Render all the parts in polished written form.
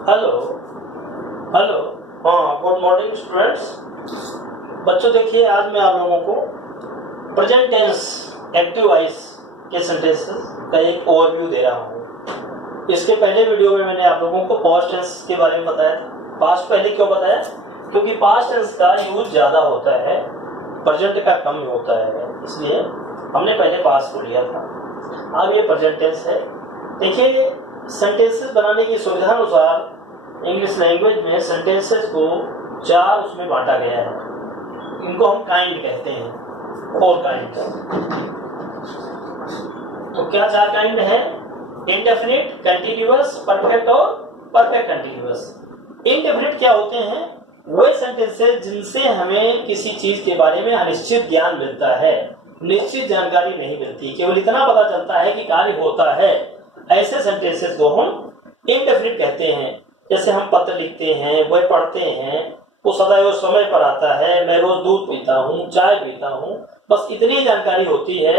Hello hello. हाँ, good morning students. बच्चों देखिए, आज मैं आप लोगों को प्रेजेंट टेंस एक्टिव वॉइस के सेंटेंसेस का एक ओवरव्यू दे रहा हूँ। इसके पहले वीडियो में मैंने आप लोगों को पास्ट टेंस के बारे में बताया था। पास्ट पहले क्यों बताया? क्योंकि पास्ट टेंस का यूज ज़्यादा होता है, प्रेजेंट का कम होता है, इसलिए हमने पहले पास्ट को लिया था। अब ये प्रेजेंट टेंस है। देखिए, सेंटेंसेस बनाने की सुविधा अनुसार इंग्लिश लैंग्वेज में सेंटेंसेस को 4 उसमें बांटा गया है। इनको हम काइंड कहते हैं, 4 काइंड। तो क्या 4 काइंड है? इंडेफिनिट, कंटीन्यूअस, परफेक्ट और परफेक्ट कंटीन्यूअस। इंडेफिनिट क्या होते हैं? वे सेंटेंसेस जिनसे हमें किसी चीज के बारे में अनिश्चित ज्ञान मिलता है, निश्चित जानकारी नहीं मिलती, केवल इतना पता चलता है कि कार्य होता है। ऐसे सेंटेंसेस को हम इंडेफिनिट कहते हैं। जैसे हम पत्र लिखते हैं, वह पढ़ते हैं, वो सदैव समय पर आता है, मैं रोज दूध पीता हूँ, चाय पीता हूँ, बस इतनी जानकारी होती है।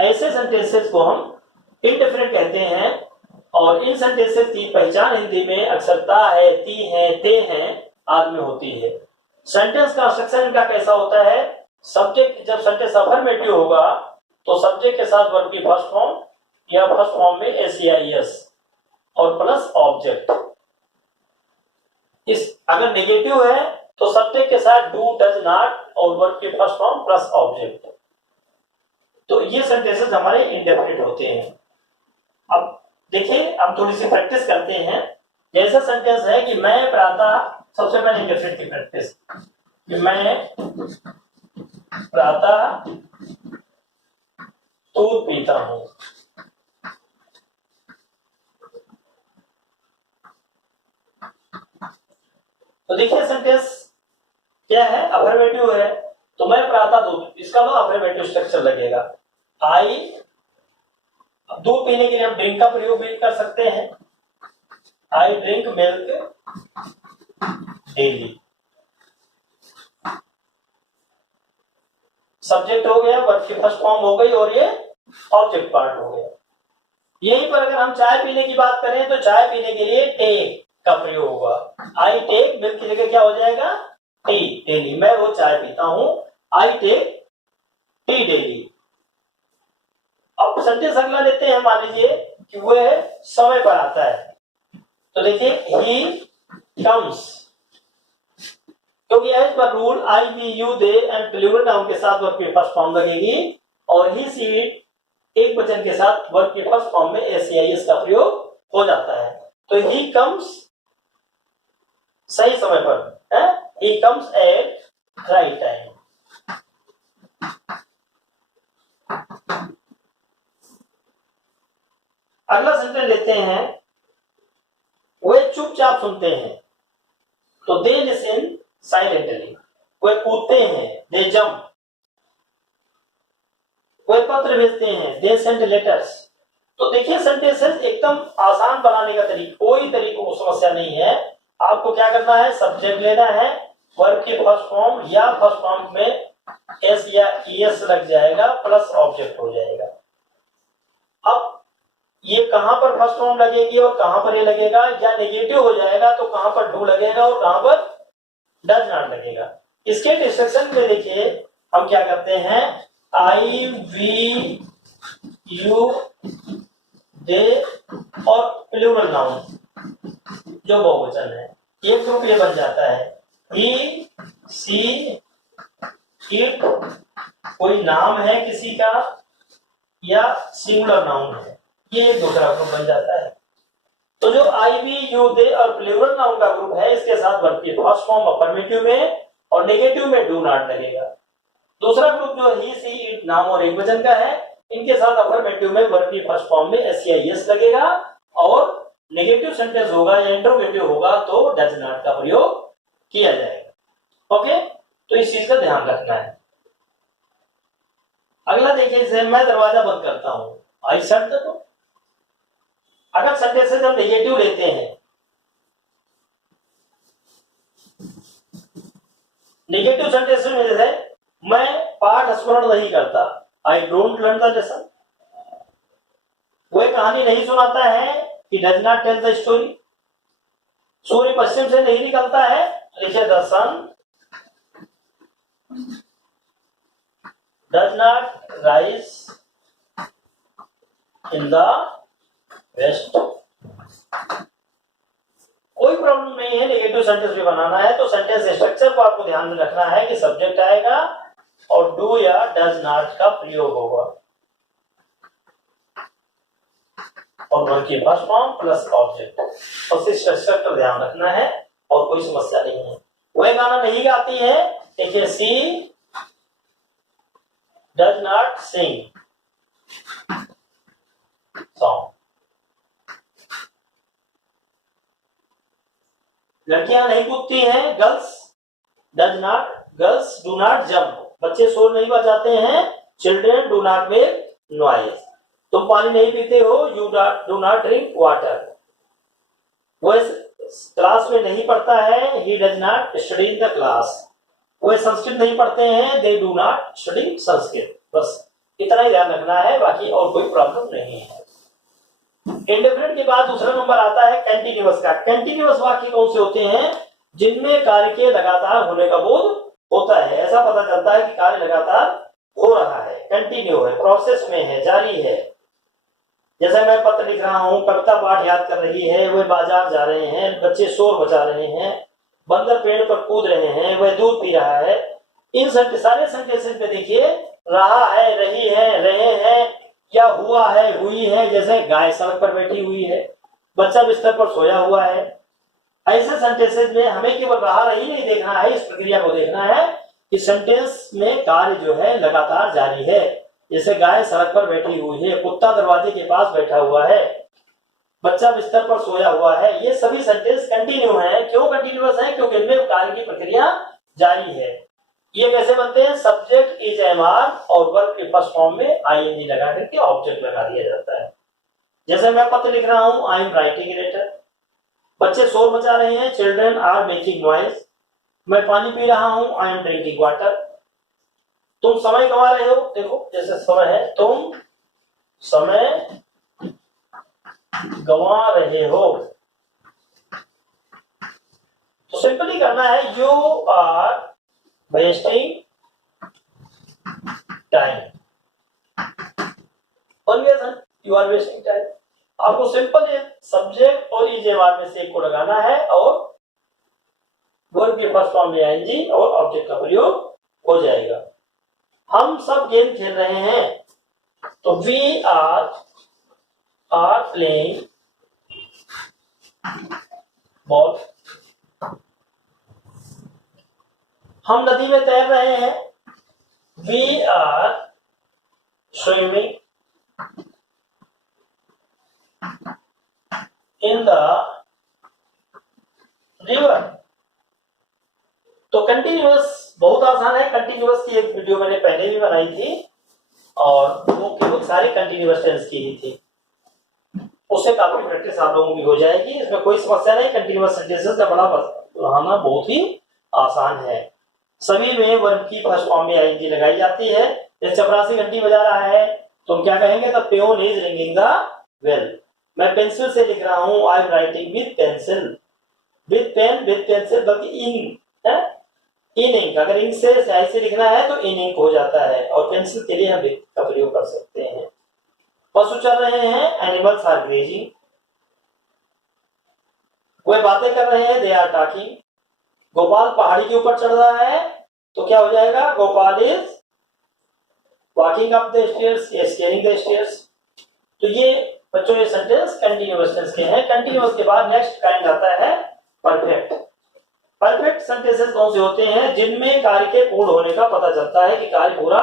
ऐसे सेंटेंसेस को हम इंडेफिनिट कहते हैं। और इन सेंटेंसेस की पहचान हिंदी में अक्षरता है, ती है, ते हैं आदि में होती है। सेंटेंस कंस्ट्रक्शन इनका कैसा होता है? सब्जेक्ट, जब सेंटेंस अफर्मेटिव होगा तो सब्जेक्ट के साथ वर्ब की फर्स्ट फॉर्म या फर्स्ट फॉर्म में एस और प्लस ऑब्जेक्ट। इस अगर नेगेटिव है तो सब्जेक्ट के साथ डू, डज नॉट और वर्ब की फर्स्ट फॉर्म प्लस ऑब्जेक्ट। तो ये सेंटेंसेस हमारे इंडेफिनिट होते हैं। अब देखिए, अब थोड़ी सी प्रैक्टिस करते हैं। जैसा सेंटेंस है कि मैं प्रातः, सबसे पहले इंडेफिनिट की प्रैक्टिस, कि मैं प्रातः दूध पीता हूं। तो देखिए सेंटेंस क्या है? अफर्मेटिव है, तो मैं प्रातः दूध, इसका तो अफर्मेटिव स्ट्रक्चर लगेगा। आई, दूध पीने के लिए हम ड्रिंक का प्रयोग भी कर सकते हैं। I drink milk daily. Subject हो गया, वर्ब की फर्स्ट फॉर्म हो गई और ये ऑब्जेक्ट पार्ट हो गया। यहीं पर अगर हम चाय पीने की बात करें तो चाय पीने के लिए टेक का प्रयोग होगा। आई टेक मिल्क की जगह क्या हो जाएगा? T daily. मैं वो चाय पीता हूं, आई टेक टी डेली। अब सेंटेंस अगला लेते हैं, मान लीजिए कि वह समय पर आता है। तो देखिए, ही कम्स, क्योंकि as per rule I, we, you, they and plural noun के साथ वर्ब की फर्स्ट फॉर्म लगेगी और ही, सी, एक वचन के साथ वर्ब की फर्स्ट फॉर्म में एस का प्रयोग हो जाता है। तो ही कम्स सही समय पर है, he comes at right time. अगला सेंटेंस लेते हैं, वे चुपचाप सुनते हैं। तो दे लिसन साइलेंटली। वे कूदते हैं, दे जंप। वे पत्र भेजते हैं, दे सेंड लेटर्स। तो देखिए, सेंटेंसेस एकदम आसान बनाने का तरीका, कोई तरीकों को समस्या नहीं है। आपको क्या करना है? सब्जेक्ट लेना है, वर्ब की फर्स्ट फॉर्म या फर्स्ट फॉर्म में एस या ईएस लग जाएगा, प्लस ऑब्जेक्ट हो जाएगा। अब ये कहां पर फर्स्ट फॉर्म लगेगी और कहां पर ये लगेगा? या नेगेटिव हो जाएगा तो कहां पर डू लगेगा और कहां पर डज नॉट लगेगा। इसके डिस्ट्रक्शन में देखिए, हम क्या करते हैं? आई, वी, यू, दे और प्लूरल नाउन जो बहुवचन है, ये ग्रुप ये बन जाता है। ही, सी, इट, कोई नाम है किसी का या सिंगुलर नाउन है, ये एक दूसरा ग्रुप बन जाता है। तो जो आई, वी, यू, दे और प्लूरल नाउन का ग्रुप है, इसके साथ वर्ब की फर्स्ट फॉर्म अफर्मेटिव में और नेगेटिव में डू नॉट लगेगा। दूसरा ग्रुप जो ही, सी, इट, नाम और एक वचन का है, इनके साथ अफर्मेटिव में वर्ब की फर्स्ट फॉर्म में एस लगेगा और नेगेटिव सेंटेंस होगा या इंटरोगेटिव होगा तो डज नॉट का प्रयोग किया जाएगा। ओके, तो इस चीज का ध्यान रखना है। अगला देखिए, जैसे मैं दरवाजा बंद करता हूं, आई शट द डोर। अगर सेंटेंसेस हम नेगेटिव लेते हैं, नेगेटिव सेंटेंस में जैसे मैं पाठ स्मरण नहीं करता, I don't learn the lesson. वह कहानी नहीं सुनाता है, he does not tell the story। सूर्य पश्चिम से नहीं निकलता है, लिखिए the sun does not rise in the west. कोई प्रॉब्लम नहीं है, नेगेटिव सेंटेंस भी बनाना है तो सेंटेंस स्ट्रक्चर को आपको ध्यान में रखना है कि सब्जेक्ट आएगा और डू या डज नॉट का प्रयोग होगा और वर्ब की फर्स्ट फॉर्म प्लस ऑब्जेक्ट, और इस स्ट्रक्चर पर ध्यान रखना है और कोई समस्या नहीं है। वह गाना नहीं गाती है, देखिए सी डज नॉट सिंग सॉन्ग। लड़कियां नहीं कूदती हैं, गर्ल्स डू नॉट जंप, बच्चे शोर नहीं बजाते हैं, children do not make noise. तुम पानी नहीं पीते हो, you do not drink water. वह क्लास में नहीं पढ़ता है, he does not study in the class. वह संस्कृत नहीं पढ़ते हैं, they do not study Sanskrit. बस इतना ही ध्यान रखना है, बाकी और कोई प्रॉब्लम नहीं है। इंडेफिनिट के बाद दूसरा नंबर आता है कंटीन्यूअस का। कंटीन्यूअस वाक्य कौन से होते हैं? जिनमें कार्य के लगातार होने का बोध होता है, ऐसा पता चलता है कि कार्य लगातार हो रहा है, कंटिन्यू है, प्रोसेस में है, जारी है। जैसे मैं पत्र लिख रहा हूँ, कविता पाठ याद कर रही है, वे बाजार जा रहे हैं, बच्चे शोर मचा रहे हैं, बंदर पेड़ पर कूद रहे हैं, वह दूध पी रहा है। इन सारे सेंटेंसेस पे देखिए रहा है, रही है, रहे हैं, या हुआ है, हुई है। जैसे गाय सड़क पर बैठी हुई है, बच्चा बिस्तर पर सोया हुआ है। ऐसे सेंटेंसेस में हमें केवल रहा रही नहीं देखना है, इस प्रक्रिया को देखना है कि सेंटेंस में कार्य जो है लगातार जारी है। जैसे गाय सड़क पर बैठी हुई है, कुत्ता दरवाजे के पास बैठा हुआ है, बच्चा बिस्तर पर सोया हुआ है। ये सभी सेंटेंस कंटिन्यू है। क्यों कंटिन्यूअस है? क्योंकि इनमें कार्य की प्रक्रिया जारी है। ये कैसे बनते हैं? सब्जेक्ट इज एमआर और वर्ब के फर्स्ट फॉर्म में आईएनजी लगा करके ऑब्जेक्ट लगा दिया जाता है। जैसे मैं पत्र लिख रहा हूं, I am writing a letter. बच्चे शोर मचा रहे हैं, चिल्ड्रन आर मेकिंग नॉइज। मैं पानी पी रहा हूं, आई एम ड्रिंकिंग वाटर। तुम समय गंवा रहे हो, देखो जैसे समय है, तुम समय गंवा रहे हो। तो सिंपली करना है, you are wasting time. You are wasting time. आपको सिंपल सब्जेक्ट और इजेवार में से एक को लगाना है और वर्ब के फर्स्ट फॉर्म में आईएनजी और ऑब्जेक्ट का प्रयोग हो जाएगा। हम सब गेम खेल रहे हैं, तो वी आर प्लेइंग बॉल। हम नदी में तैर रहे हैं, we are swimming in the river. तो कंटिन्यूअस बहुत आसान है। कंटिन्यूअस की एक वीडियो मैंने पहले भी बनाई थी और वो केवल सारी कंटिन्यूअस टेंस की ही थी, उससे काफी प्रैक्टिस आप लोगों की हो जाएगी। इसमें कोई समस्या नहीं। कंटिन्यूअस सेंटेंसेस का बनाना बहुत ही आसान है। सभी में वर्ब की फर्स्ट फॉर्म में आईएनजी लगाई जाती है। जैसे चपरासी घंटी बजा रहा है तो हम क्या कहेंगे? The peon is ringing the bell. मैं पेंसिल से लिख रहा हूं, I am writing with pencil. With pen, with pencil, बल्कि इन है, इन इंक। अगर इंक से स्याही से लिखना है तो इन इंक हो जाता है, और पेंसिल के लिए हम विद का प्रयोग कर सकते हैं। पशु चल रहे हैं, एनिमल्स आर ग्रेजिंग। वे बातें कर रहे हैं, दे आर टॉकिंग। गोपाल पहाड़ी के ऊपर चढ़ रहा है तो क्या हो जाएगा? Gopal is walking up the stairs, scaling the stairs. तो ये बच्चों ये सेंटेंस कंटिन्यूअस टेंस के हैं। कंटिन्यूअस के बाद नेक्स्ट काइंड आता है परफेक्ट। परफेक्ट सेंटेंसेस कौन से होते हैं? जिनमें कार्य के पूर्ण होने का पता चलता है कि कार्य पूरा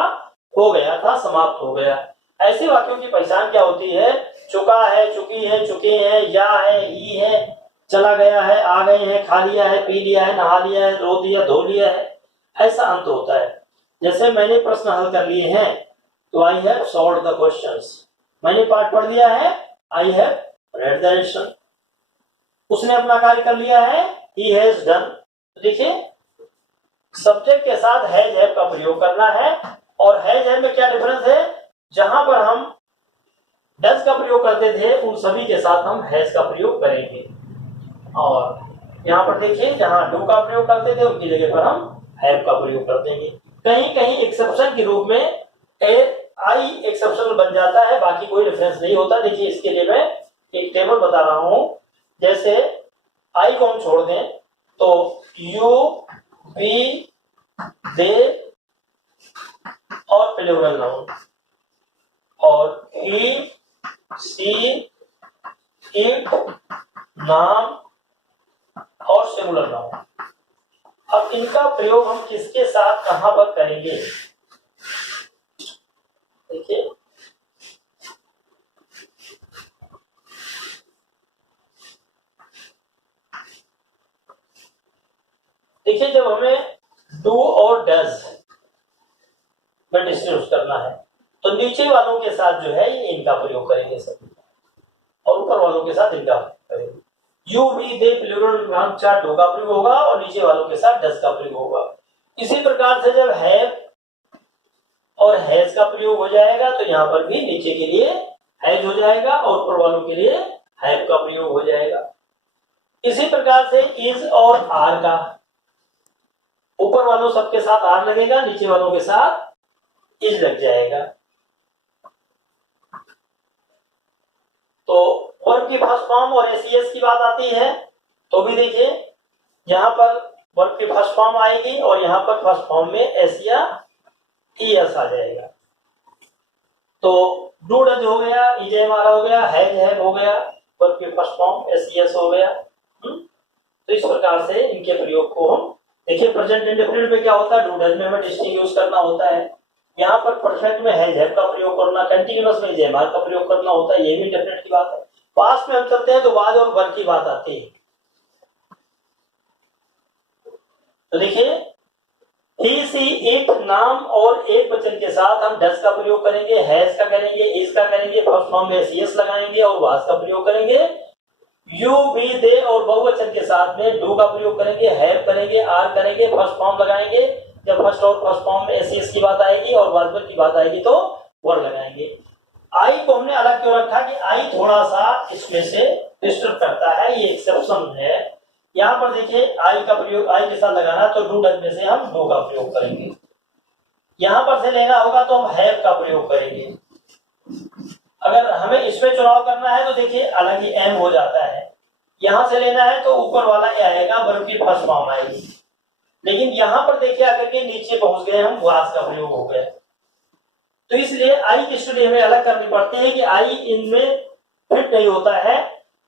हो गया था, समाप्त हो गया। ऐसे वाक्यों की पहचान क्या होती है? चुका है, चुकी है, चुके हैं, या है, ही है, चला गया है, आ गए हैं, खा लिया है, पी लिया है, नहा लिया है, रो दिया, धो लिया है, ऐसा अंत होता है। जैसे मैंने प्रश्न हल कर लिए हैं तो I have solved the questions. मैंने पाठ पढ़ लिया है, I have read the answer. उसने अपना कार्य कर लिया है, ही हैज डन। देखिए सब्जेक्ट के साथ हैज हैव का प्रयोग करना है। और हैज हैव में क्या डिफरेंस है? जहां पर हम डज का प्रयोग करते थे उन सभी के साथ हम हैज का प्रयोग करेंगे। और यहाँ पर देखिए जहां डू का प्रयोग करते थे उनकी जगह पर हम हैव का प्रयोग कर देंगे। कहीं कहीं एक्सेप्शन के रूप में आई एक्सेप्शनल बन जाता है, बाकी कोई रेफरेंस नहीं होता। देखिए इसके लिए मैं एक टेबल बता रहा हूं। जैसे आई को हम छोड़ दें तो यू, वी, दे और प्लूरल नाउन, और ही, सी, इट, नाम और सिंगुलर नाउन। अब इनका प्रयोग हम किसके साथ कहां पर करेंगे? देखिए जब हमें डू और डज में डिस्टिंग्विश करना है तो नीचे वालों के साथ जो है ये इनका प्रयोग करेंगे सभी, और ऊपर वालों के साथ इनका करेंगे। You, we, they plural noun चार डू का प्रयोग होगा और नीचे वालों के साथ डज का प्रयोग होगा। इसी प्रकार से जब हैव और हैज का प्रयोग हो जाएगा तो यहाँ पर भी नीचे के लिए हैज हो जाएगा और ऊपर वालों के लिए हैव का प्रयोग हो जाएगा। इसी प्रकार से इज और आर का, ऊपर वालों सबके साथ आर लगेगा, नीचे वालों के साथ इज लग जाएगा। तो वर्ब की फर्स्ट फॉर्म और एसीएस की बात आती है तो भी देखिए यहां पर वर्ब की फर्स्ट फॉर्म आएगी और यहां पर फर्स्ट फॉर्म में एस या ईएस आ जाएगा। तो डू डज हो गया, इज एम आर हो गया, हैज हैव हो गया, वर्ब की फर्स्ट फॉर्म एसीएस हो गया। तो इस प्रकार से इनके प्रयोग को हम देखिए। प्रेजेंट इंडेफिनिट में क्या होता है, डू डज में हमें डिस्टिंग यूज करना होता है। यहाँ पर परफेक्ट में हैज हैव का प्रयोग करना, कंटीन्यूअस में इज एम आर का प्रयोग करना होता है, ये भी इंडेफिनिट की बात है। पास्ट में हम चलते हैं तो वाज और वर की बात आती है। तो देखिए ही, सी, इट, नाम और एक वचन के साथ हम डज का प्रयोग करेंगे, हैज का करेंगे, इज का करेंगे, फर्स्ट फॉर्म में सीएस लगाएंगे और वाज का प्रयोग करेंगे। यू, वी, दे और बहुवचन के साथ में डू का प्रयोग करेंगे, हैव करेंगे, आर करेंगे, फर्स्ट फॉर्म लगाएंगे। जब फर्स्ट और फर्स्ट फॉर्म में एसीएस की बात आएगी और वाज की बात आएगी तो वर लगाएंगे। आई को हमने अलग क्यों रखा कि आई थोड़ा सा इसमें से डिस्टर्ब करता है, ये एक्सेप्शन है। यहाँ पर देखिए आई का प्रयोग आई के साथ लगाना तो डू डज में से हम डू का प्रयोग करेंगे। यहां पर से लेना होगा तो हम हैव का प्रयोग करेंगे। अगर हमें इसमें चुनाव करना है तो देखिए अलग ही एम हो जाता है। यहां से लेना है तो ऊपर वाला ए आएगा, वर्ब की फर्स्ट फॉर्म आएगी। लेकिन यहां पर देखिए आकर के नीचे पहुंच गए हम, वाज का प्रयोग हो गया। तो इसलिए आई की स्टडी हमें अलग करनी पड़ती है कि आई इनमें फिट नहीं होता है,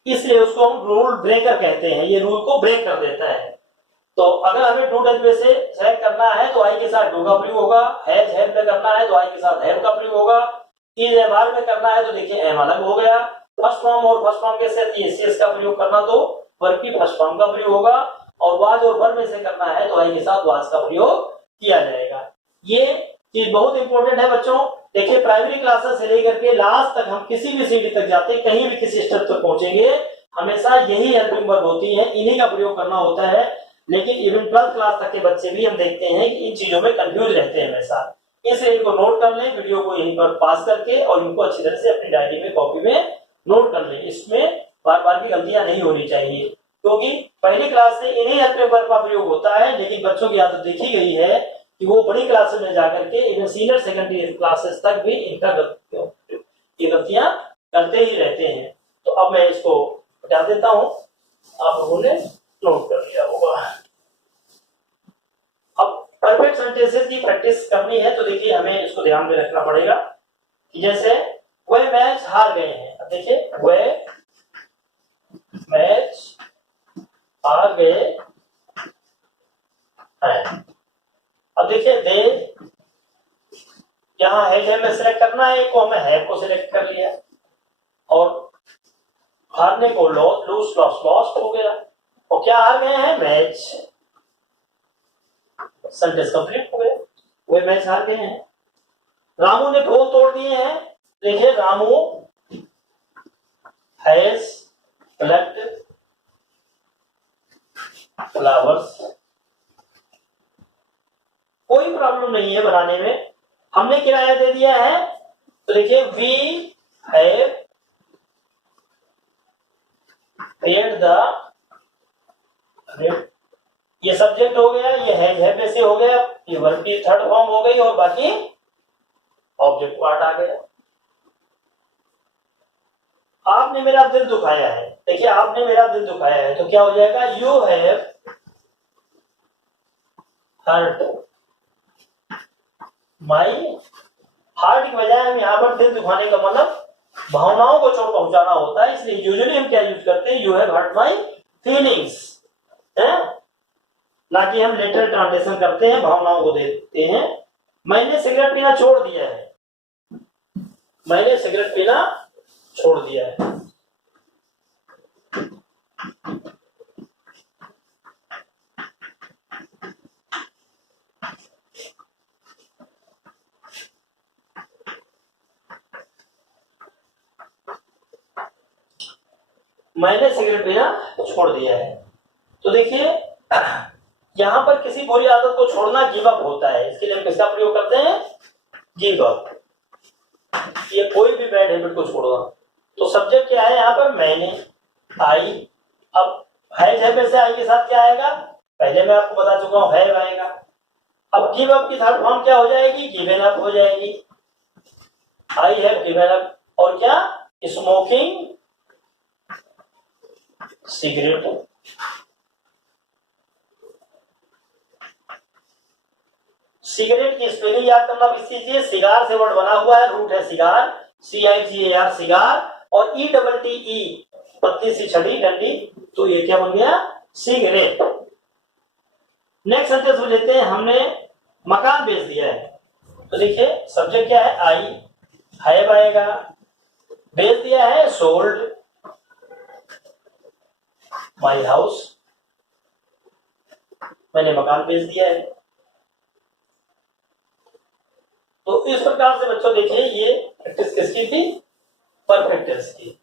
इसलिए उसको हम रूल ब्रेकर कहते हैं, ये रूल को ब्रेक कर देता है। तो अगर हमें डू डज में से सेलेक्ट करना है तो आई के साथ डू का प्रयोग होगा, हैज हैव में करना है तो आई के साथ हैव का प्रयोग होगा, इज एम आर में करना है तो देखिए एम अलग हो गया, फर्स्ट फॉर्म और फर्स्ट फॉर्म के साथ एसीएस का प्रयोग करना तो वर्ब की फर्स्ट फॉर्म का प्रयोग होगा, और वाज और वर में से करना है तो आई के साथ वाज का प्रयोग किया जाएगा। ये चीज बहुत इंपॉर्टेंट है बच्चों। देखिए प्राइमरी क्लासेस से लेकर के लास्ट तक हम किसी भी सीढ़ी तक जाते हैं, कहीं भी किसी स्टेप तक पहुंचेंगे, हमेशा यही हेल्पिंग वर्ब होती है, इन्हीं का प्रयोग करना होता है। लेकिन इवन 12th क्लास तक के बच्चे भी हम देखते हैं कि इन चीजों में कंफ्यूज रहते हैं हमेशा। इसलिए इनको नोट कर लें, वीडियो को यहीं पर पास करके, और इनको अच्छी तरह से अपनी डायरी में कॉपी में नोट कर लें। इसमें बार बार भी गलतियां नहीं होनी चाहिए, क्योंकि पहली क्लास से इन्हीं हेल्पिंग वर्ब का प्रयोग होता है। लेकिन बच्चों की आदत देखी गई है कि वो बड़ी क्लासेस में जाकर के इवन सीनियर सेकेंडरी क्लासेस तक भी इनका गलतियां करते ही रहते हैं। तो अब मैं इसको हटा देता हूं, आप लोगों ने नोट कर लिया होगा। अब परफेक्ट सेंटेंसेस की प्रैक्टिस करनी है तो देखिए हमें इसको ध्यान में रखना पड़ेगा कि जैसे वह मैच हार गए हैं। अब देखिए वह मैच हार गए हैं। अब देखिए दे, यहां हैज हमें सिलेक्ट करना है, को हमें हैव को सिलेक्ट कर लिया, और हारने को लॉस्ट हो गया। और क्या हार गए हैं, मैच। सेंटेंस कंप्लीट हो गया, वे मैच हार गए हैं। रामू ने फूल तोड़ दिए हैं। देखिए रामू हैज कलेक्टेड फ्लावर्स। कोई प्रॉब्लम नहीं है बनाने में, हमने किराया दे दिया है। तो देखिए वी हैव पेड द ये सब्जेक्ट हो गया, ये है में से हो गया, ये वर्ब की थर्ड फॉर्म हो गई और बाकी ऑब्जेक्ट पार्ट आ गया। आपने मेरा दिल दुखाया है, देखिए आपने मेरा दिल दुखाया है तो क्या हो जाएगा, you have hurt my heart की बजाय हम यहाँ पर दिल दुखाने का मतलब भावनाओं को चोट पहुंचाना होता है, इसलिए यूजुअली हम क्या यूज करते हैं, you have hurt my feelings, है ना कि हम लेटर ट्रांसलेशन करते हैं, भावनाओं को देते हैं। मैंने सिगरेट पीना छोड़ दिया है, मैंने सिगरेट पीना छोड़ दिया है। मैंने सिगरेट पीना छोड़ दिया है। तो देखिए यहां पर किसी बुरी आदत को छोड़ना गिव अप होता है, इसके लिए हम किसका प्रयोग करते हैं, गिव अप। ये कोई भी बैड हैबिट को छोड़ना। तो सब्जेक्ट क्या है यहाँ पर, मैंने, आई। अब है में से आई के साथ क्या आएगा, पहले मैं आपको बता चुका हूं, है आएगा। अब गिव अप की थर्ड फॉर्म क्या हो जाएगी, गिवन अप हो जाएगी। आई हैव गिवन अप, और क्या, स्मोकिंग सिगरेट। सिगरेट की स्पेलिंग याद करना भी सीखिए, सिगार से वर्ड बना हुआ है, रूट है सिगार, CIGAR सिगार, और ETTE पत्ती सी छड़ी डंडी, तो ये क्या बन गया, सिगरेट। नेक्स्ट सेंटेंस में लेते हैं, हमने मकान बेच दिया है। तो देखिए सब्जेक्ट क्या है, आई, हैव आएगा, बेच दिया है, सोल्ड माई हाउस, मैंने मकान बेच दिया है। तो इस प्रकार से बच्चों देखिए ये प्रैक्टिस किसकी थी, परफेक्ट टेंस की।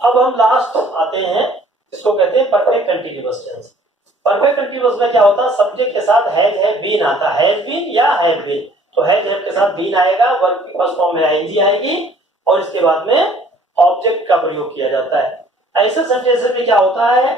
अब हम लास्ट आते हैं, इसको कहते हैं perfect continuous tense. Perfect continuous में क्या होता है, सब्जेक्ट के साथ हैज है, बीन आता है, हैज बीन या हैव बीन। तो हैज हैव के साथ बीन आएगा, वर्ब की फर्स्ट फॉर्म में आईएनजी आएगी, और इसके बाद में ऑब्जेक्ट का प्रयोग किया जाता है। ऐसे सेंटेंसेस में क्या होता है,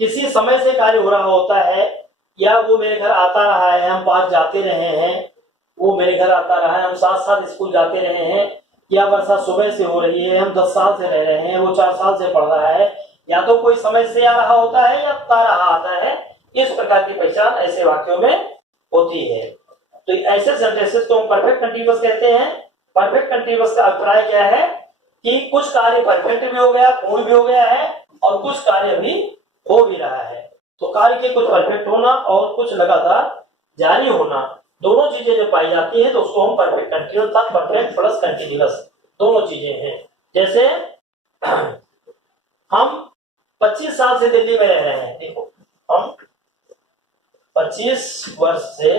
किसी समय से कार्य हो रहा होता है, या वो मेरे घर आता रहा है, हम पास जाते रहे हैं, वो मेरे घर आता रहा है, हम साथ साथ स्कूल जाते रहे हैं, या वर्षा सुबह से हो रही है, हम 10 साल से रह रहे हैं, वो 4 साल से पढ़ रहा है। या तो कोई समय से आ रहा होता है या ता रहा आता है, इस प्रकार की पहचान ऐसे वाक्यों में होती है। तो ऐसे सेंटेंसेस को हम परफेक्ट कंटीन्यूअस कहते हैं। परफेक्ट कंटीन्यूअस का अभिप्राय क्या है कि कुछ कार्य परफेक्ट भी हो गया, पूर्ण भी हो गया है, और कुछ कार्य भी हो भी रहा है। तो कार्य के कुछ परफेक्ट होना और कुछ लगातार जारी होना, दोनों चीजें जो पाई जाती है तो उसको हम परफेक्ट कंटीन्यूअस था, परफेक्ट प्लस कंटीन्यूअस दोनों चीजें हैं। जैसे हम 25 साल से दिल्ली में रह रहे हैं, देखो हम 25 वर्ष से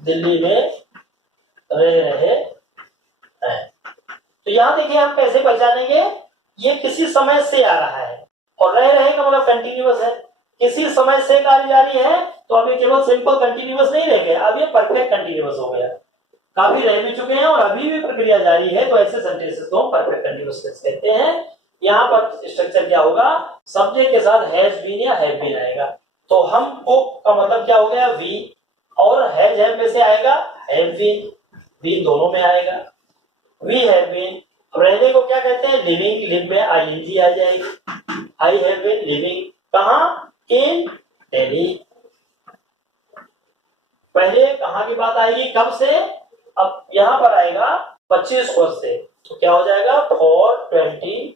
दिल्ली में रह रहे हैं। तो यहां देखिए हम कैसे पहचानेंगे, ये किसी समय से आ रहा है, और रह रहे का मतलब कंटीन्यूअस है। किसी समय से कार्य जारी है तो अभी केवल सिंपल कंटीन्यूअस नहीं रह गया, अब ये परफेक्ट कंटीन्यूअस हो गया, काफी रह भी चुके हैं और अभी भी प्रक्रिया जारी है, तो ऐसे सेंटेंसेस को परफेक्ट कंटीन्यूअस कहते हैं। यहाँ पर स्ट्रक्चर क्या होगा, सब्जेक्ट के साथ हैज बीन या हैव बीन आएगा। तो हमको का मतलब क्या हो गया, वी, और हैज हैव में से आएगा हैव बीन, बीन दोनों में आएगा, वी हैव बीन। अब रहने को क्या कहते हैं, लिविंग, लिव में आईएनजी आ जाएगी। आई हैव बीन लिविंग कहाँ, इन दिल्ली। पहले कहाँ की बात आएगी, कब से, अब यहां पर आएगा 25 वर्ष से, तो क्या हो जाएगा, for 25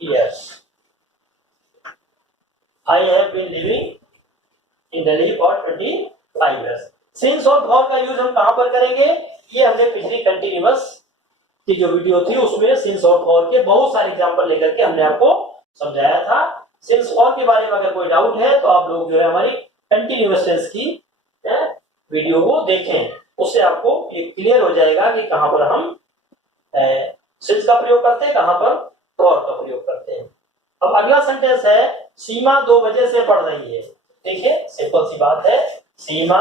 years I have been living in Delhi for 25 years। Since और फॉर का यूज हम कहां पर करेंगे, ये हमने पिछली कंटीन्यूअस की जो वीडियो थी उसमें सिंस और फॉर के बहुत सारे एग्जांपल लेकर के हमने आपको समझाया था। सिंस फॉर के बारे में अगर कोई डाउट है तो आप लोग जो है हमारी कंटीन्यूअस टेंस की वीडियो को देखें, उससे आपको ये क्लियर हो जाएगा कि कहां पर हम सिंस का प्रयोग करते हैं, कहां पर फॉर का प्रयोग करते हैं। अब अगला सेंटेंस है, सीमा 2 बजे से पढ़ रही है। देखिए सिंपल सी बात है, सीमा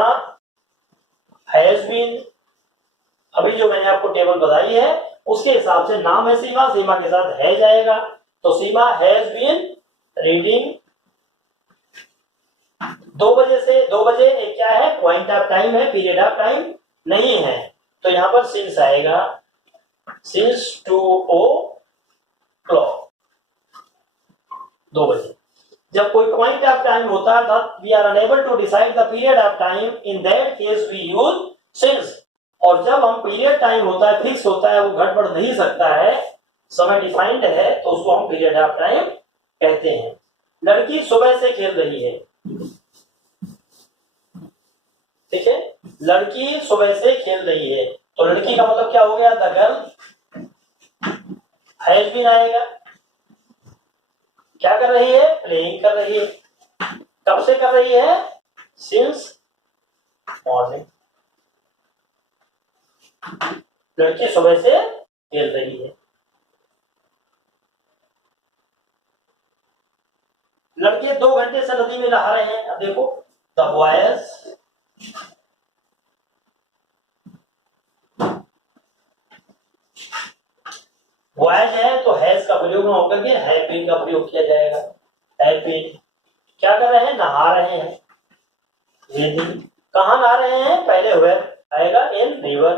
हैज बीन अभी जो मैंने आपको टेबल बताई है उसके हिसाब से नाम है सीमा, सीमा के साथ है जाएगा, तो सीमा हैज बीन रीडिंग 2 बजे से 2 बजे एक क्या है, पॉइंट ऑफ टाइम है, पीरियड ऑफ टाइम नहीं है, तो यहां पर सिंस आएगा, सिंस 2 o'clock 2 बजे। जब कोई पॉइंट ऑफ टाइम होता है we are unable to decide the period of time, in that case we use since. और जब हम पीरियड टाइम होता है, फिक्स होता है, वो घट बढ़ नहीं सकता है, समय डिफाइंड है, तो उसको हम पीरियड ऑफ टाइम कहते हैं। लड़की सुबह से खेल रही है, ठीक है, लड़की सुबह से खेल रही है, तो लड़की का मतलब क्या हो गया, द गर्ल हैज बीन आएगा। क्या कर रही है, प्लेइंग कर रही है। कब से कर रही है, सिंस मॉर्निंग। लड़की सुबह से खेल रही है। लड़के 2 घंटे से नदी में नहा रहे हैं। अब देखो, द बॉयज बॉयज है तो हैज का प्रयोग न होकर के हैव बीन का प्रयोग किया जाएगा। हैव बीन क्या कर रहे हैं, नहा रहे हैं। कहाँ नहा रहे हैं, पहले हुए आएगा इन रिवर।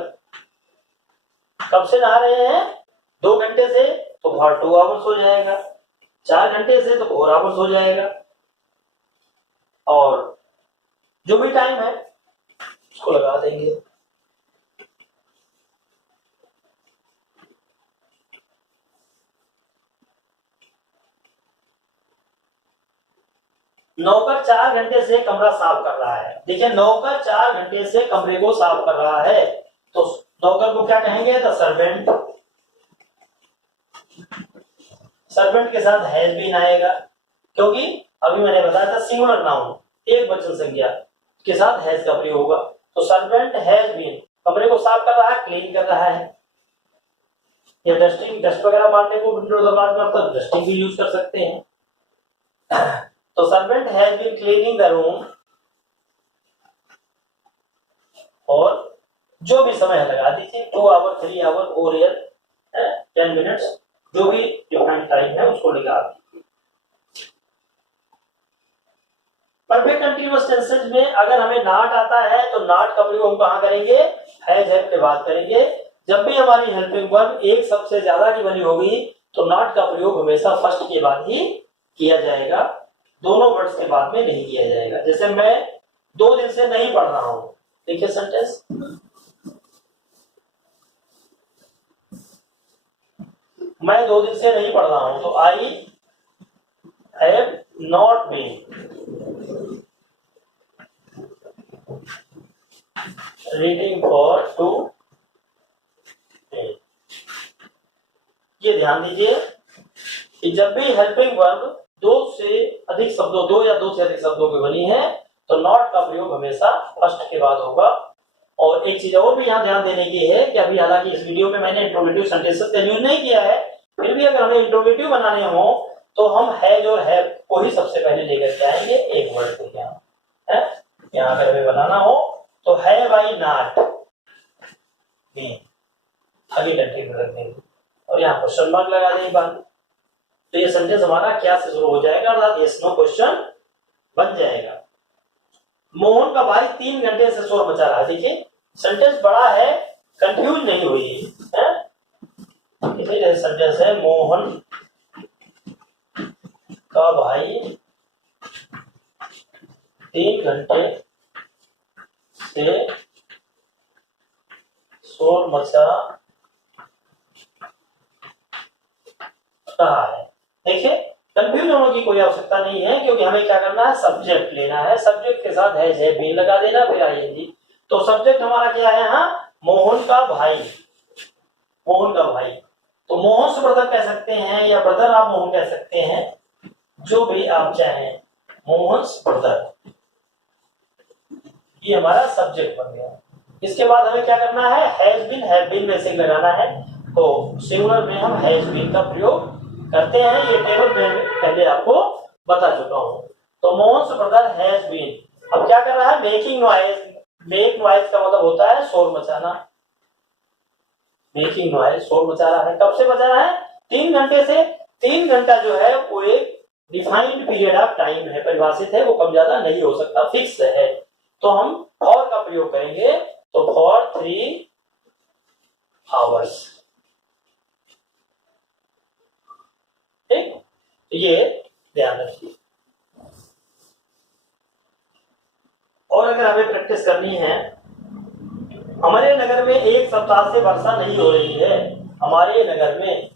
कब से नहा रहे हैं, 2 घंटे से, तो फॉर 2 आवर्स हो जाएगा। 4 घंटे से तो 4 आवर्स हो जाएगा। और जो भी टाइम है उसको लगा देंगे। नौकर 4 घंटे से कमरा साफ कर रहा है। देखिए, नौकर 4 घंटे से कमरे को साफ कर रहा है, तो नौकर को क्या कहेंगे, द सर्वेंट। सर्वेंट के साथ हैज बीन आएगा, क्योंकि अभी मैंने बताया था सिंगुलर नाउन, एक वचन संज्ञा के साथ हैज का प्रयोग होगा। तो सर्वेंट हैज बीन कमरे को साफ कर रहा है, क्लीन कर रहा है, या डस्टिंग, डस्ट वगैरह मारने को विंडो दरवाजे में तो डस्टिंग भी यूज कर सकते हैं। तो servant has been cleaning the room, और जो भी समय है लगा दीजिए, 2 आवर 3 आवर और 10 मिनट्स, जो भी डिफरेंट टाइम है उसको लगा दीजिए। परफेक्ट कंटीन्यूअस टेंसेस में अगर हमें नॉट आता है तो नॉट का प्रयोग हम कहां करेंगे, हैज हैव के बाद करेंगे। जब भी हमारी हेल्पिंग वर्ब एक शब्द से ज्यादा की बनी होगी तो नॉट का प्रयोग हमेशा फर्स्ट के बाद ही किया जाएगा, दोनों वर्ड्स के बाद में नहीं किया जाएगा। जैसे मैं 2 दिन से नहीं पढ़ रहा हूं, देखिए सेंटेंस, मैं 2 दिन से नहीं पढ़ रहा हूं, तो I have not been reading for 2 days। ये ध्यान दीजिए कि जब भी हेल्पिंग वर्ब 2 से अधिक शब्दों, 2 या 2 से अधिक शब्दों की बनी है तो नॉट का प्रयोग हमेशा फर्स्ट के बाद होगा। और एक चीज और भी यहाँ ध्यान देने की है कि अभी हालांकि इस वीडियो में मैंने इंट्रोगेटिव सेंटेंसेस का यूज नहीं किया है, फिर भी अगर हमें इंट्रोगेटिव बनाने हो तो हम हैज और हैव को ही सबसे पहले लेकर के आएंगे, एक वर्ड को यहाँ अगर हमें बनाना हो तो हैव आई नॉट बीन आगे डंडे में रख देंगे और यहाँ क्वेश्चन मार्क लगा देंगे बाद। तो ये सेंटेंस हमारा क्या से शुरू हो जाएगा, अर्थात यस नो क्वेश्चन बन जाएगा। मोहन का भाई 3 घंटे से शोर मचा रहा है। देखिए सेंटेंस बड़ा है, कंफ्यूज नहीं हुई है। इसी जैसे सेंटेंस है, मोहन का भाई 3 घंटे से शोर मचा रहा है। देखिए कंफ्यूज होने की कोई आवश्यकता नहीं है, क्योंकि हमें क्या करना है, सब्जेक्ट लेना है, सब्जेक्ट के साथ हैज है बीन लगा देना, फिर आईएनजी। तो सब्जेक्ट हमारा क्या है यहाँ, मोहन का भाई, मोहन का भाई। तो मोहन से ब्रदर कह सकते हैं या ब्रदर आप मोहन कह सकते हैं, जो भी आप चाहें, मोहन ब्रदर, ये हमारा सब्जेक्ट बन गया। इसके बाद हमें क्या करना है, हैज बीन हैव बीन में से लगाना है। तो सिंगुलर में हम हैज बीन का प्रयोग करते हैं, ये टेबल में पहले आपको बता चुका हूं। तो मोहन ब्रदर हैज बीन अब क्या कर रहा है, मेकिंग नॉइज। मेक नॉइज का मतलब होता है शोर मचाना। मेकिंग नॉइज, शोर मचा रहा है। कब से मचा रहा है? 3 घंटे से। 3 घंटा जो है वो एक डिफाइंड पीरियड ऑफ टाइम है, परिभाषित है, वो कम ज्यादा नहीं हो सकता, फिक्स है। तो हम फॉर का प्रयोग करेंगे, तो फॉर 3 आवर्स। ठीक, ये ध्यान रखिए। और अगर हमें प्रैक्टिस करनी है, हमारे नगर में 1 सप्ताह से वर्षा नहीं हो रही है। हमारे नगर में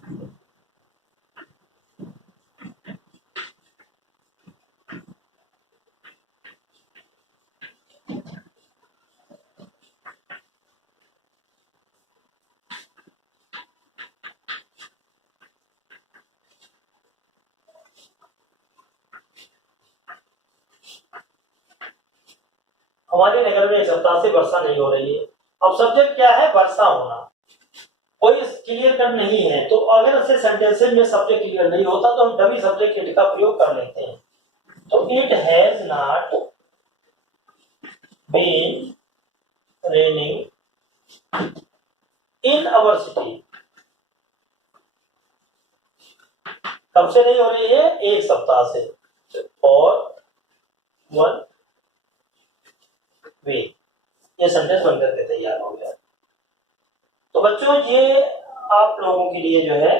हमारे नगर में 1 सप्ताह से वर्षा नहीं हो रही है। अब सब्जेक्ट क्या है? वर्षा होना। कोई क्लियर कट नहीं है, तो अगर ऐसे सेंटेंसेस में सब्जेक्ट क्लियर नहीं होता तो हम डमी सब्जेक्ट इट का प्रयोग कर लेते हैं। तो it has not been raining in our city. कब से नहीं हो रही है? 1 सप्ताह से। और 1 वीक। ये सेंटेंस बनकर के तैयार हो गया। तो बच्चों ये आप लोगों के लिए जो है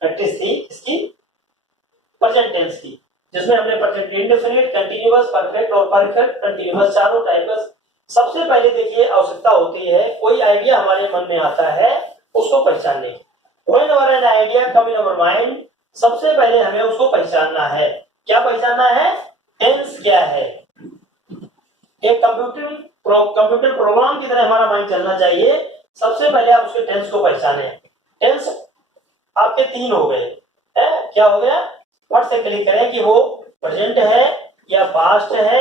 प्रैक्टिस थी इसकी प्रेजेंट टेंस की, जिसमें हमने प्रेजेंट इंडेफिनिट, कंटीन्यूअस, परफेक्ट और परफेक्ट कंटीन्यूअस चारों टाइप का। सबसे पहले देखिए आवश्यकता होती है, कोई आइडिया हमारे मन में आता है उसको पहचानने की। Whenever an idea come in our mind, सबसे पहले हमें उसको पहचानना है। क्या पहचानना है? टेंस क्या है। एक कंप्यूटर प्रोग्राम की तरह हमारा माइंड चलना चाहिए। सबसे पहले आप उसके टेंस को पहचाने। टेंस आपके 3 हो गए हैं। क्या हो गया? फट से क्लिक करें कि वो प्रेजेंट है या पास्ट है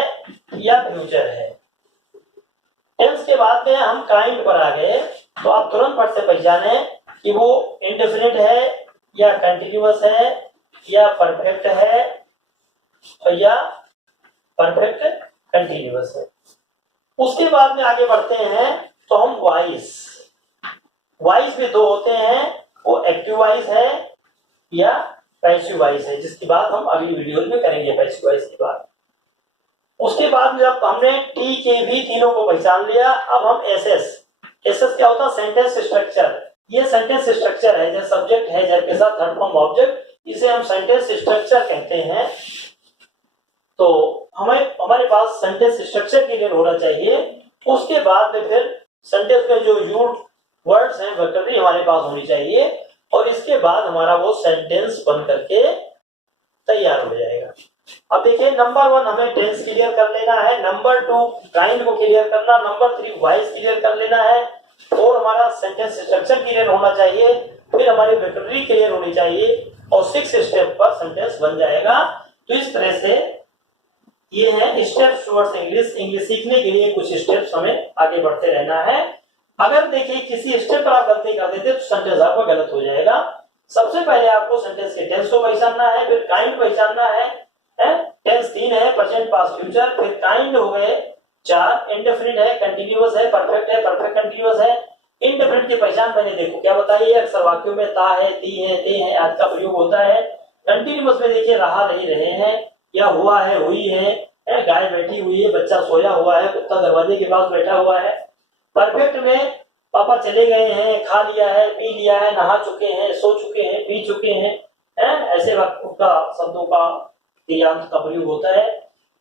या फ्यूचर है। टेंस के बाद में हम काइंड पर आ गए, तो आप तुरंत फट से पहचाने कि वो इंडेफिनिट है या कंटिन्यूअस है या परफेक्ट है या परफेक्ट कंटिन्यूअस है। उसके बाद में आगे बढ़ते हैं तो हम वॉइस भी 2 होते हैं, वो एक्टिव वॉइस है या पैसिव वॉइस है, जिसकी बात हम अगली वीडियो में करेंगे, पैसिव वॉइस की बात। उसके बाद जब हमने टी के भी तीनों को पहचान लिया, अब हम एसएस क्या होता है? Sentence structure. ये सेंटेंस स्ट्रक्चर है, जैसे सब्जेक्ट है जैसे के साथ थर्ड फॉर्म ऑब्जेक्ट, इसे हम सेंटेंस स्ट्रक्चर कहते हैं। तो हमारे पास सेंटेंस स्ट्रक्चर क्लियर होना चाहिए। उसके बाद में फिर सेंटेंस में जो यूज वर्ड्स हैं, वोकैबुलरी हमारे पास होनी चाहिए, और इसके बाद हमारा वो सेंटेंस बन करके तैयार हो जाएगा। अब देखिए, नंबर 1 हमें टेंस क्लियर कर लेना है, नंबर 2 काइंड को क्लियर करना, नंबर 3 वॉइस क्लियर कर लेना है, और हमारा सेंटेंस स्ट्रक्चर क्लियर होना चाहिए, फिर हमारी वोकैबुलरी क्लियर होनी चाहिए, और 6 स्टेप पर सेंटेंस बन जाएगा। तो इस तरह से ये है स्टेप्स टुवर्ड्स इंग्लिश। इंग्लिश सीखने के लिए कुछ स्टेप्स हमें आगे बढ़ते रहना है। अगर देखिए किसी स्टेप पर आप गलती कर देते तो सेंटेंस आपका गलत हो जाएगा। सबसे पहले आपको सेंटेंस के टेंस को पहचानना है, फिर काइंड पहचानना है। टेंस 3 है, प्रेजेंट, पास्ट, फ्यूचर, फिर काइंड हो गए 4, इंडेफिनिट है, कंटीन्यूअस है, परफेक्ट कंटीन्यूअस है। इंडेफिनिट की पहचान मैंने देखो क्या बताई है, अक्सर वाक्यों में ता है, ती है, ते है आदि का प्रयोग होता है। कंटीन्यूअस में देखिए रहा, नहीं, रहे हैं, या हुआ है, हुई है, गाय बैठी हुई है, बच्चा सोया हुआ है, कुत्ता दरवाजे के पास बैठा हुआ है। परफेक्ट में पापा चले गए हैं, खा लिया है, पी लिया है, नहा चुके हैं, सो चुके हैं, पी चुके हैं, ऐसे वाक्यों का, शब्दों का क्रियांत का प्रयोग होता है।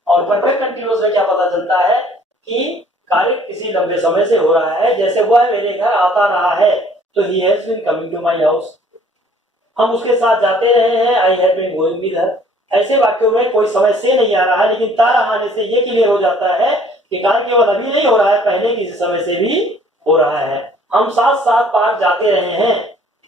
और परफेक्ट कंटीन्यूअस में क्या पता चलता है कि कार्य किसी लंबे समय से हो रहा है, जैसे वह मेरे घर आता रहा है, तो he has been coming to my house। हम उसके साथ जाते रहे हैं, I have been going with her। ऐसे वाक्यों में कोई समय से नहीं आ रहा है, लेकिन तारा आने से ये क्लियर हो जाता है कि कार्य केवल अभी नहीं हो रहा है, पहले किसी समय से भी हो रहा है। हम साथ साथ पार्क जाते रहे हैं,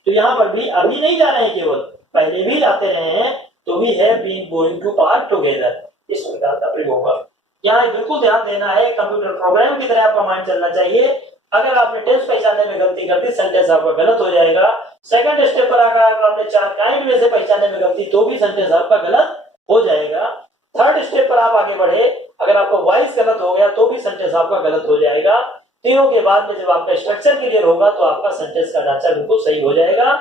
तो यहाँ पर भी अभी नहीं जा रहे हैं, केवल पहले भी जाते रहे हैं, तो we have been going to park together. इस प्रकार का प्रयोग होगा। यहाँ बिल्कुल ध्यान देना है, कंप्यूटर प्रोग्राम की तरह आपका माइंड चलना चाहिए। अगर आपने टेंस पहचानने में गलती कर दी, सेंटेंस आपका गलत हो जाएगा। सेकंड स्टेप पर अगर आपने 4 काइंड में से पहचानने में गलती, तो भी सेंटेंस आपका गलत हो जाएगा। थर्ड स्टेप पर आप आगे बढ़े, अगर आपका वॉइस गलत हो गया तो भी सेंटेंस आपका गलत हो जाएगा। तीनों के बाद में जब आपका स्ट्रक्चर क्लियर होगा तो आपका सेंटेंस का ढांचा बिल्कुल सही हो जाएगा।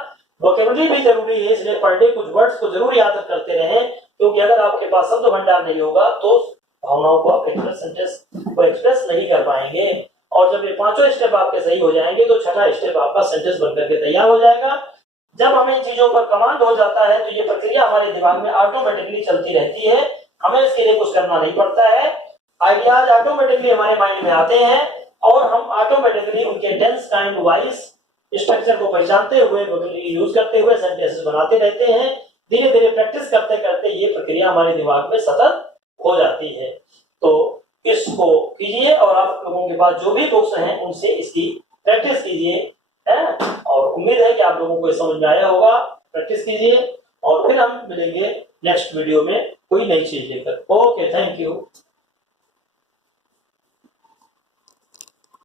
वोकेबुलरी भी जरूरी है, इसलिए पर डे कुछ वर्ड्स को जरूर याद करते रहें, क्योंकि अगर आपके पास शब्द भंडार नहीं होगा तो भावनाओं को आप सेंटेंस को एक्सप्रेस नहीं कर पाएंगे। और जब ये पांचों स्टेप आपके सही हो जाएंगे तो छठा स्टेप आपका सेंटेंस बनकर के तैयार हो जाएगा। जब हमें इन चीजों पर कमांड हो जाता है तो ये प्रक्रिया हमारे दिमाग में ऑटोमेटिकली चलती रहती है, हमें इसके लिए कुछ करना नहीं पड़ता है। आइडियाज ऑटोमेटिकली हमारे माइंड में आते हैं और हम ऑटोमेटिकली उनके टेंस काइंड वाइज स्ट्रक्चर को पहचानते हुए यूज करते हुए सेंटेंसेस बनाते रहते हैं। धीरे धीरे प्रैक्टिस करते करते ये प्रक्रिया हमारे दिमाग में सतत हो जाती है। तो इसको कीजिए और आप लोगों के पास जो भी बुक्स हैं उनसे इसकी प्रैक्टिस कीजिए, है, और उम्मीद है कि आप लोगों को समझ में आया होगा। प्रैक्टिस कीजिए और फिर हम मिलेंगे नेक्स्ट वीडियो में कोई नई चीज लेकर। Okay, thank you.